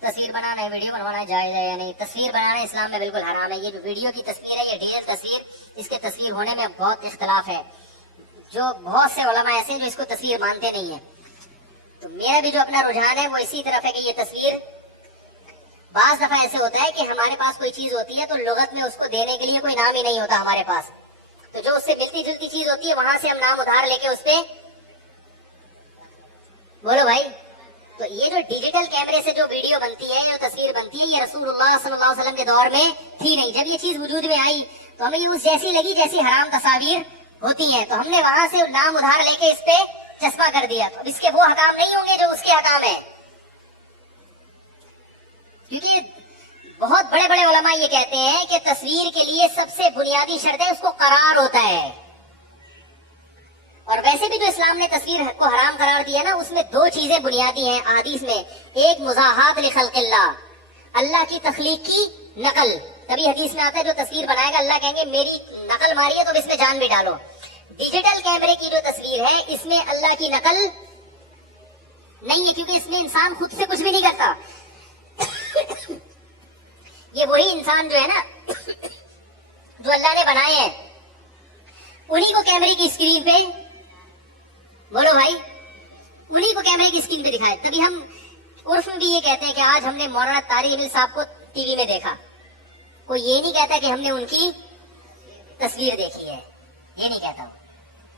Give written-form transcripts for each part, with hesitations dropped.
تصویر بنانا ہے، ویڈیو بنوانا ہے جائز ہے یا نہیں؟ تصویر بنانا اسلام میں بالکل حرام ہے. یہ جو ویڈیو کی تصویر ہے، یہ ڈیجیٹل تصویر، اس کے تصویر ہونے میں بہت اختلاف ہے. جو بہت سے علماء ایسے ہیں جو اس کو تصویر مانتے نہیں ہیں. تو میرا بھی جو اپنا رجحان ہے وہ اسی طرف ہے کہ یہ تصویر، بعض دفعہ ایسے ہوتا ہے کہ ہمارے پاس کوئی چیز ہوتی ہے تو لغت میں اس کو دینے کے لیے کوئی نام ہی نہیں ہوتا ہمارے پاس. تو جو اس سے ملتی جلتی چیز ہوتی ہے وہاں سے ہم نام ادھار لے کے اس پہ، بولو بھائی. تو یہ جو ڈیجیٹل کیمرے سے جو ویڈیو بنتی ہے، جو تصویر بنتی ہے، یہ رسول اللہ صلی اللہ علیہ وسلم کے دور میں تھی نہیں. جب یہ چیز وجود میں آئی تو ہمیں یہ اس جیسی لگی جیسی حرام تصاویر ہوتی ہیں، تو ہم نے وہاں سے نام ادھار لے کے اس پہ چسپا کر دیا. تو اب اس کے وہ حکام نہیں ہوں گے جو اس کے حکام ہیں، کیونکہ بہت بڑے بڑے علماء یہ کہتے ہیں کہ تصویر کے لیے سب سے بنیادی شرط ہے اس کو قرار ہوتا ہے. اور ویسے بھی جو اسلام نے تصویر کو حرام قرار دیا نا، اس میں دو چیزیں بنیادی ہیں احادیث میں. ایک مزاحات لخلق اللہ، اللہ کی تخلیق کی نقل. تبھی حدیث میں آتا ہے جو تصویر بنائے گا اللہ کہیں گے میری نقل ماری ہے تو اس میں جان بھی ڈالو. ڈیجیٹل کیمرے کی جو تصویر ہے اس میں اللہ کی نقل نہیں ہے، کیونکہ اس میں انسان خود سے کچھ بھی نہیں کرتا. یہ وہی انسان جو ہے نا جو اللہ نے بنائے ہیں، انہی کو کیمرے کی اسکرین پہ، بولو بھائی، انہی کو کیمرے کی اسکرین پہ دکھائے. تبھی ہم عرف میں بھی یہ کہتے ہیں کہ آج ہم نے مولانا طارق جمیل صاحب کو ٹی وی میں دیکھا. کوئی یہ نہیں کہتا کہ ہم نے ان کی تصویر دیکھی ہے، یہ نہیں کہتا.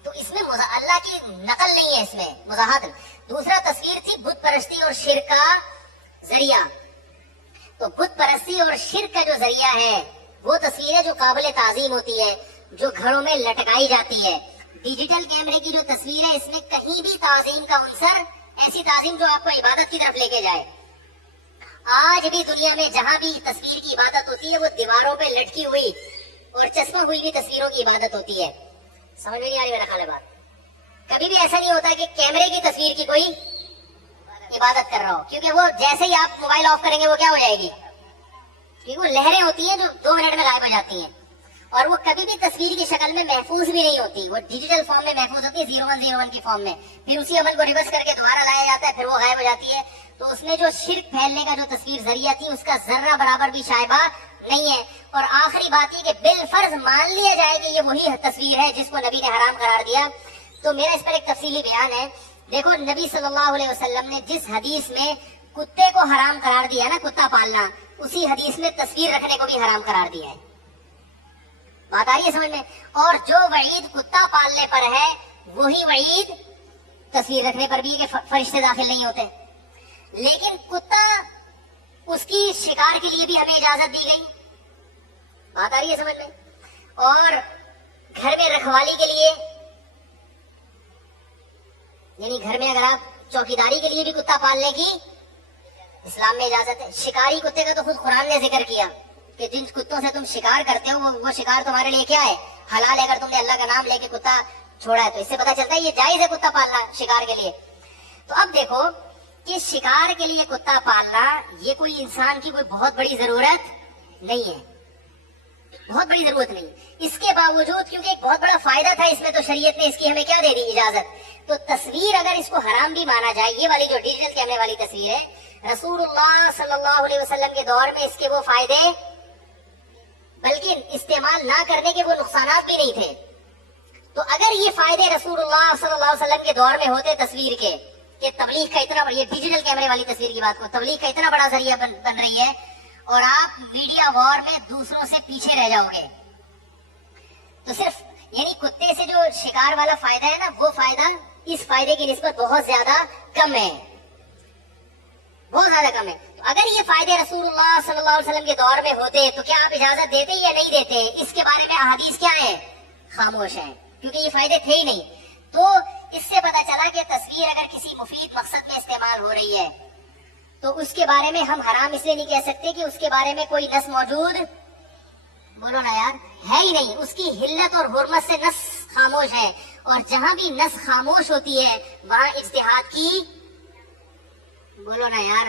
تو اس میں اللہ کی نقل نہیں ہے، اس میں مزاحت. دوسرا تصویر تھی بت پرستی اور شرک کا ذریعہ. تو بت پرستی اور شرک کا جو ذریعہ ہے وہ تصویر ہے جو قابل تعظیم ہوتی ہے، جو گھروں میں لٹکائی جاتی ہے. ڈیجیٹل کیمرے کی جو تصویر ہے اس میں کہیں بھی تعظیم کا عنصر، ایسی تعظیم جو آپ کو عبادت کی طرف لے کے جائے. آج بھی دنیا میں جہاں بھی تصویر کی عبادت ہوتی ہے وہ دیواروں پہ لٹکی ہوئی اور چسپاں ہوئی بھی تصویروں کی عبادت ہوتی ہے. سمجھ میں نہیں آ رہی میرا خیال ہے بات؟ کبھی بھی ایسا نہیں ہوتا کہ کیمرے کی تصویر کی کوئی عبادت کر رہا ہو، کیونکہ وہ جیسے ہی آپ موبائل آف کریں گے وہ کیا ہو جائے گی، کیونکہ وہ لہریں ہوتی ہیں جو 2 منٹ میں غائب ہو جاتی ہیں. اور وہ کبھی بھی تصویر کی شکل میں محفوظ بھی نہیں ہوتی، وہ ڈیجیٹل فارم میں محفوظ ہوتی ہے، 0101 کی فارم میں. پھر اسی عمل کو ریورس کر کے دوبارہ لایا جاتا ہے، پھر وہ غائب ہو جاتی ہے. تو اس میں جو شرک پھیلنے کا جو تصویر ذریعہ تھی اس کا ذرہ برابر بھی شائبہ نہیں ہے. اور آخری بات یہ کہ بالفرض مان لیا جائے کہ یہ وہی تصویر ہے جس کو نبی نے حرام قرار دیا، تو میرا اس پر ایک تفصیلی بیان ہے. دیکھو نبی صلی اللہ علیہ وسلم نے جس حدیث میں کتے کو حرام قرار دیا نا، کتا پالنا، اسی حدیث میں تصویر رکھنے کو بھی حرام قرار دیا ہے. بات آ رہی ہے سمجھ میں؟ اور جو وعید کتا پالنے پر ہے وہی وعید تصویر رکھنے پر بھی کہ فرشتے داخل نہیں ہوتے. لیکن کتا، اس کی شکار کے لیے بھی ہمیں اجازت دی گئی. بات آ رہی ہے سمجھ میں؟ اور گھر میں رکھوالی کے لیے، یعنی گھر میں اگر آپ چوکیداری کے لیے بھی کتا پالنے کی اسلام میں اجازت ہے. شکاری کتے کا تو خود قرآن نے ذکر کیا کہ جن کتوں سے تم شکار کرتے ہو وہ شکار تمہارے لیے کیا ہے، حلال ہے. اگر تم نے اللہ کا نام لے کے کتا چھوڑا ہے تو اس سے پتا چلتا ہے یہ جائز ہے کتا پالنا شکار کے لیے. تو اب دیکھو کہ شکار کے لیے کتا پالنا یہ کوئی انسان کی کوئی بہت بڑی ضرورت نہیں ہے، بہت بڑی ضرورت نہیں. اس کے باوجود کیونکہ ایک بہت بڑا فائدہ تھا اس میں، تو شریعت نے اس کی ہمیں کیا دے دی، اجازت. تو تصویر اگر اس کو حرام بھی مانا جائے، یہ والی جو ڈیجیٹل کیمرے والی تصویر ہے، رسول اللہ صلی اللہ علیہ وسلم کے دور میں اس کے وہ فائدے، بلکہ استعمال نہ کرنے کے وہ نقصانات بھی نہیں تھے. تو اگر یہ فائدے رسول اللہ صلی اللہ علیہ وسلم کے دور میں ہوتے تصویر کے، کہ تبلیغ کا اتنا بڑا، یہ ڈیجیٹل کیمرے والی تصویر کی بات کو، تبلیغ کا اتنا بڑا ذریعہ بن رہی ہے اور آپ میڈیا وار میں دوسروں سے پیچھے رہ جاؤ گے. تو صرف یعنی کتے سے جو شکار والا فائدہ ہے نا، وہ فائدہ اس فائدے کی نسبت بہت زیادہ کم ہے، بہت زیادہ کم ہے. تو اگر یہ فائدے رسول اللہ صلی اللہ علیہ وسلم کے دور میں ہوتے تو کیا آپ اجازت دیتے یا نہیں دیتے؟ اس کے بارے میں احادیث کیا ہے، خاموش ہیں، کیونکہ یہ فائدے تھے ہی نہیں. تو اس سے پتا چلا کہ تصویر اگر کسی مفید مقصد میں استعمال ہو رہی ہے تو اس کے بارے میں ہم حرام اس لیے نہیں کہہ سکتے کہ اس کے بارے میں کوئی نص موجود، بولو نا یار، ہے ہی نہیں. اس کی حلت اور حرمت سے نص خاموش ہے، اور جہاں بھی نص خاموش ہوتی ہے وہاں اجتہاد کی، بولو نا یار،